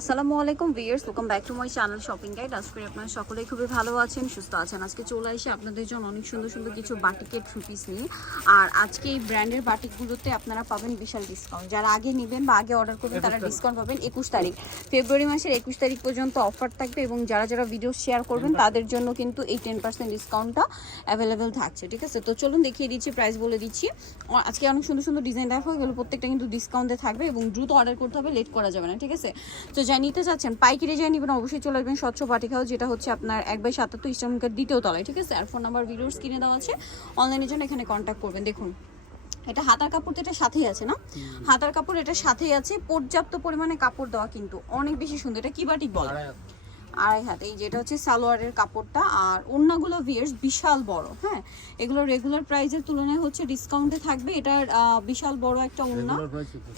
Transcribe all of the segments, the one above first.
আসসালামু আলাইকুম viewers welcome back to my channel shopping guide আজ করে আপনারা সকলেই খুবই ভালো আছেন সুস্থ আছেন। আজকে চলে আসি আপনাদের জন্য অনেক সুন্দর সুন্দর কিছু বাটিকের থ্রি পিস নিয়ে। আর আজকে এই ব্র্যান্ডের বাটিকগুলোতে আপনারা পাবেন বিশাল ডিসকাউন্ট যারা আগে নেবেন বা আগে অর্ডার করবেন তারা ডিসকাউন্ট পাবেন একুশ তারিখ। ফেব্রুয়ারি মাসের একুশ তারিখ পর্যন্ত অফার থাকবে এবং যারা যারা ভিডিও শেয়ার করবেন তাদের জন্য কিন্তু এই টেন পার্সেন্ট ডিসকাউন্টটা অ্যাভেলেবেল থাকছে ঠিক আছে? তো চলুন দেখিয়ে দিচ্ছি প্রাইস বলে দিচ্ছি। আজকে অনেক সুন্দর সুন্দর ডিজাইন দেখা হয়ে এগুলো প্রত্যেকটা কিন্তু ডিসকাউন্টে থাকবে এবং দ্রুত অর্ডার করতে হবে লেট করা যাবে না ঠিক আছে? তো যা নিতে চাচ্ছেন পাইকারি যাই নিবেন অবশ্যই চলে আসবেন স্বচ্ছ পাটিখাও যেটা হচ্ছে আপনার এক বাই সাতাত্তর ইস্টার্নকার দ্বিতীয় তলায় ঠিক আছে? আর ফোন নাম্বার ভিডিওস কিনে দেওয়া আছে। অনলাইনের জন্য এখানে কন্ট্যাক্ট করবেন। দেখুন এটা হাতার কাপড় তো এটা সাথেই আছে না? হাতার কাপড় এটা সাথেই আছে পর্যাপ্ত পরিমাণে কাপড় দেওয়া কিন্তু অনেক বেশি সুন্দর। এটা কি বাটিক বলে? আড়াই হাত এই যেটা হচ্ছে সালোয়ারের কাপড়টা আর ওড়নাগুলো ভিয়ার্স বিশাল বড় হ্যাঁ? এগুলো রেগুলার প্রাইসের তুলনায় হচ্ছে ডিসকাউন্টে থাকবে এটার বিশাল বড় একটা ওড়না।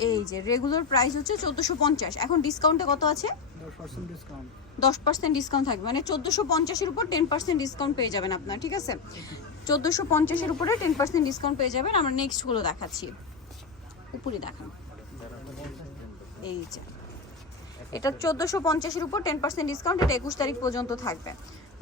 এই যে রেগুলার প্রাইস হচ্ছে চোদ্দোশো পঞ্চাশ। এখন ডিসকাউন্টে কত আছে? পার্সেন্ট ডিসকাউন্ট দশ পার্সেন্ট ডিসকাউন্ট থাকবে মানে চোদ্দোশো পঞ্চাশের উপর টেন পার্সেন্ট ডিসকাউন্ট পেয়ে যাবেন আপনার ঠিক আছে? চোদ্দোশো পঞ্চাশের উপরে টেন পার্সেন্ট ডিসকাউন্ট পেয়ে যাবেন আমরা নেক্সটগুলো দেখাচ্ছি। উপরে দেখান। এই যে। এটা চোদ্দোশো পঞ্চাশের উপর টেন পার্সেন্ট ডিসকাউন্ট এটা একুশ তারিখ পর্যন্ত থাকবে।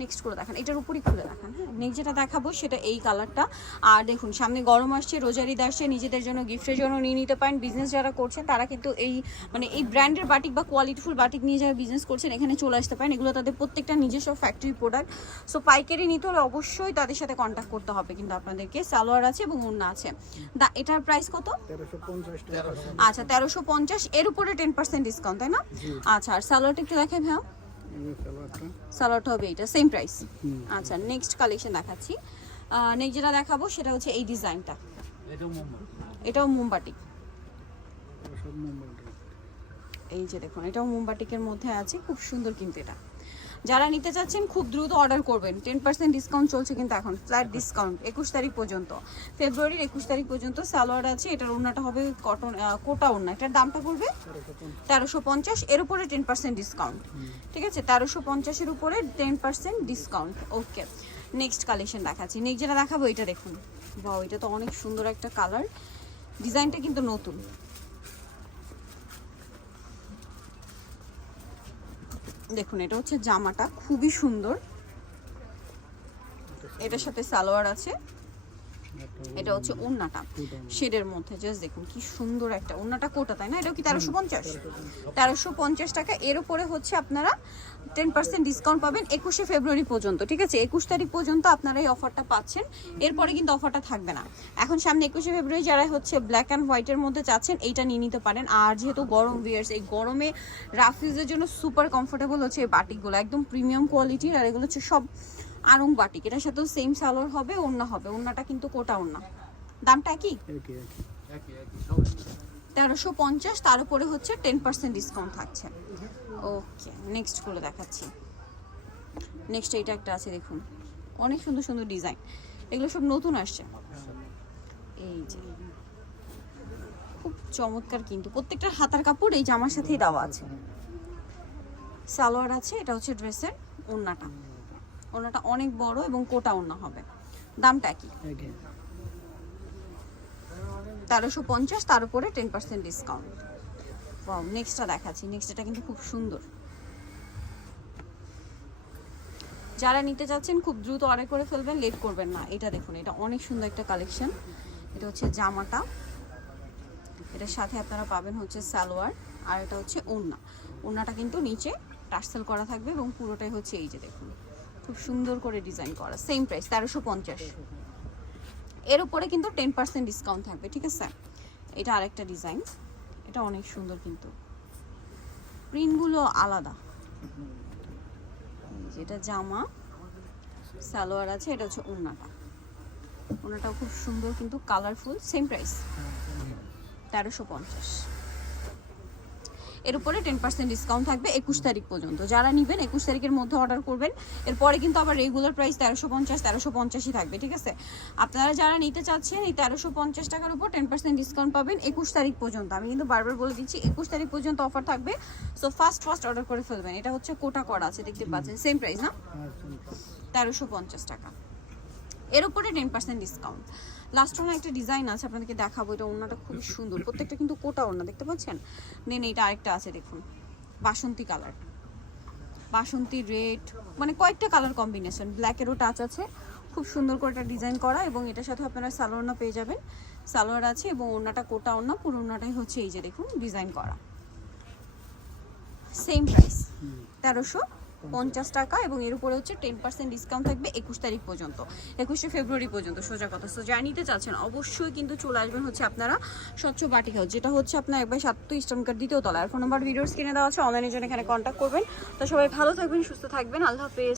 নেক্সট করে দেখান। এটার উপরই খুলে দেখান হ্যাঁ? নেক্সট যেটা দেখাবো সেটা এই কালারটা আর দেখুন সামনে গরম আসছে রোজার আসছে নিজেদের জন্য গিফটের জন্য নিয়ে নিতে পারেন। বিজনেস যারা করছেন তারা কিন্তু এই মানে এই ব্র্যান্ডের বাটিক বা কোয়ালিটিফুল বাটিক নিয়ে যারা বিজনেস করছেন এখানে চলে আসতে পারেন। এগুলো তাদের প্রত্যেকটা নিজস্ব ফ্যাক্টরি প্রোডাক্ট সো পাইকারি নিতে হলে অবশ্যই তাদের সাথে কন্ট্যাক্ট করতে হবে কিন্তু আপনাদেরকে। সালোয়ার আছে এবং ওড়না আছে। দা এটার প্রাইস কত? আচ্ছা তেরোশো পঞ্চাশ। এর উপরে টেন পার্সেন্ট ডিসকাউন্ট তাই না? আচ্ছা আর সালোয়ারটা একটু দেখাই ভাইয়া। এই সালোয়ারটা? হবে এটা সেম প্রাইস হুম। আচ্ছা নেক্সট কালেকশন দেখাচ্ছি। নেক্সট যেটা দেখাবো সেটা হচ্ছে এই ডিজাইনটা এটাও মোমবাটি এই যে দেখুন এটাও মোমবাটিকের মধ্যে আছে খুব সুন্দর কিন্তু এটা। যারা নিতে চাচ্ছেন খুব দ্রুত অর্ডার করবেন। টেন পার্সেন্ট ডিসকাউন্ট চলছে কিন্তু এখন ফ্ল্যাট ডিসকাউন্ট একুশ তারিখ পর্যন্ত। ফেব্রুয়ারির একুশ তারিখ পর্যন্ত সালোয়ার আছে, এটার ওড়নাটা হবে কটন কোটা ওড়না। এটার দামটা পড়বে তেরোশো পঞ্চাশ, এর উপরে টেন পার্সেন্ট ডিসকাউন্ট ঠিক আছে? তেরোশো পঞ্চাশের উপরে ten percent discount okay next collection দেখাচ্ছি। নেক্সট যেটা দেখাবো, এটা দেখুন। বাহ এটা তো অনেক সুন্দর একটা কালার ডিজাইনটা কিন্তু নতুন। দেখুন এটা হচ্ছে জামাটা। খুবই সুন্দর। এটার সাথে সালোয়ার আছে। এটা হচ্ছে ওড়নাটা। শেডের মধ্যে জাস্ট দেখুন কি সুন্দর একটা ওড়নাটা কোটা, তাই না? এটাও কি তেরোশো পঞ্চাশ? তেরোশো পঞ্চাশ টাকা। এর উপরে হচ্ছে আপনারা টেন পার্সেন্ট ডিসকাউন্ট পাবেন একুশে ফেব্রুয়ারি পর্যন্ত, ঠিক আছে? একুশ তারিখ পর্যন্ত আপনারা এই অফারটা পাচ্ছেন। এরপরে কিন্তু অফারটা থাকবে না। এখন সামনে একুশে ফেব্রুয়ারি যারা হচ্ছে ব্ল্যাক অ্যান্ড হোয়াইটের মধ্যে চাচ্ছেন, এইটা নিয়ে নিতে পারেন। আর যেহেতু গরম বিয়ার্স এই গরমে রাফিউজের জন্য সুপার কমফোর্টেবল হচ্ছে এই বাটিকগুলো। একদম প্রিমিয়াম কোয়ালিটির আর এগুলো হচ্ছে সব আরং বাটিক এটার সাথেও সেম সালোয়ার হবে ওড়না হবে ওড়নাটা কিন্তু কোটা ওড়না। দামটা কি তেরোশো পঞ্চাশ তার উপরে হচ্ছে টেন পার্সেন্ট ডিসকাউন্ট থাকছে। ওকে নেক্সটগুলো দেখাচ্ছি। নেক্সট এইটা একটা আছে দেখুন। অনেক সুন্দর সুন্দর ডিজাইন এগুলো সব নতুন আসছে। এই যে। খুব চমৎকার কিন্তু। প্রত্যেকটা হাতার কাপড় এই জামার সাথেই দেওয়া আছে। সালোয়ার আছে এটা হচ্ছে ড্রেসের ওড়নাটা। ওড়নাটা অনেক বড় এবং কোটা ওড়না হবে। দামটা কি তেরোশো পঞ্চাশ তার উপরে টেন পার্সেন্ট ডিসকাউন্ট নেক্সটটা দেখাচ্ছি। নেক্সট এটা কিন্তু খুব সুন্দর। যারা নিতে চাচ্ছেন খুব দ্রুত অর্ডার করে ফেলবেন লেট করবেন না। এটা দেখুন এটা অনেক সুন্দর একটা কালেকশন এটা হচ্ছে জামাটা। এটার সাথে আপনারা পাবেন হচ্ছে সালোয়ার আর এটা হচ্ছে ওড়না। ওড়নাটা কিন্তু নিচে টার্সেল করা থাকবে এবং পুরোটাই হচ্ছে এই যে দেখুন। খুব সুন্দর করে ডিজাইন করা। সেম প্রাইস তেরোশো পঞ্চাশ। এর উপরে কিন্তু টেন পার্সেন্ট ডিসকাউন্ট থাকবে, ঠিক আছে? এটা আরেকটা ডিজাইন এটা অনেক সুন্দর কিন্তু। প্রিন্টগুলো আলাদা। এই যে এটা জামা, সালোয়ার আছে, এটা হচ্ছে ওড়নাটা। ওড়নাটাও খুব সুন্দর কিন্তু কালারফুল সেম প্রাইস তেরোশো পঞ্চাশ। এর উপরে টেন পার্সেন্ট ডিসকাউন্ট থাকবে একুশ তারিখ পর্যন্ত। যারা নেবেন একুশ তারিখের মধ্যে অর্ডার করবেন এরপরে কিন্তু আবার রেগুলার প্রাইস তেরোশো পঞ্চাশ তেরোশো পঞ্চাশই থাকবে ঠিক আছে? আপনারা যারা নিতে চাচ্ছেন এই তেরোশো পঞ্চাশ টাকার উপর টেন পার্সেন্ট ডিসকাউন্ট পাবেন একুশ তারিখ পর্যন্ত। আমি কিন্তু বারবার বলে দিচ্ছি একুশ তারিখ পর্যন্ত অফার থাকবে। সো ফার্স্ট ফার্স্ট অর্ডার করে ফেলবেন। এটা হচ্ছে কোটা করা আছে দেখতে পাচ্ছেন। সেম প্রাইস না? তেরোশো পঞ্চাশ টাকা। এর উপরে টেন পার্সেন্ট ডিসকাউন্ট লাস্ট ওনা একটা ডিজাইন আছে, আপনাদেরকে দেখাবো, এটা ওনাটা খুব সুন্দর। প্রত্যেকটা কিন্তু কোটা ওনা দেখতে পাচ্ছেন? নেন এটা আরেকটা আছে, দেখুন। বাসন্তী কালার বাসন্তী রেড মানে কয়েকটা কালার কম্বিনেশন ব্ল্যাকেরও টাচ আছে। খুব সুন্দর করে এটা ডিজাইন করা এবং এটার সাথে আপনারা সালোয়ারনা পেয়ে যাবেন। সালোয়ার আছে এবং ওড়নাটা কোটা ওড়না, পুরো ওড়নাটাই হচ্ছে এই যে, দেখুন ডিজাইন করা। সেম প্রাইস তেরোশো পঞ্চাশ টাকা এবং এর উপরে হচ্ছে টেন পার্সেন্ট ডিসকাউন্ট থাকবে একুশ তারিখ পর্যন্ত। একুশে ফেব্রুয়ারি পর্যন্ত, সোজা কথা। সো যা নিতে চাচ্ছেন, অবশ্যই কিন্তু চলে আসবেন হচ্ছে আপনারা স্বচ্ছ বাটি হাউস, যেটা হচ্ছে আপনার একবার সাত স্টার্ন কার্ড দিতেও তলায়। ফোন নাম্বার ভিডিওস কিনে দেওয়া আছে অনলাইনের জন্য এখানে কন্ট্যাক্ট করবেন। তো সবাই ভালো থাকবেন, সুস্থ থাকবেন। আল্লাহ হাফেজ।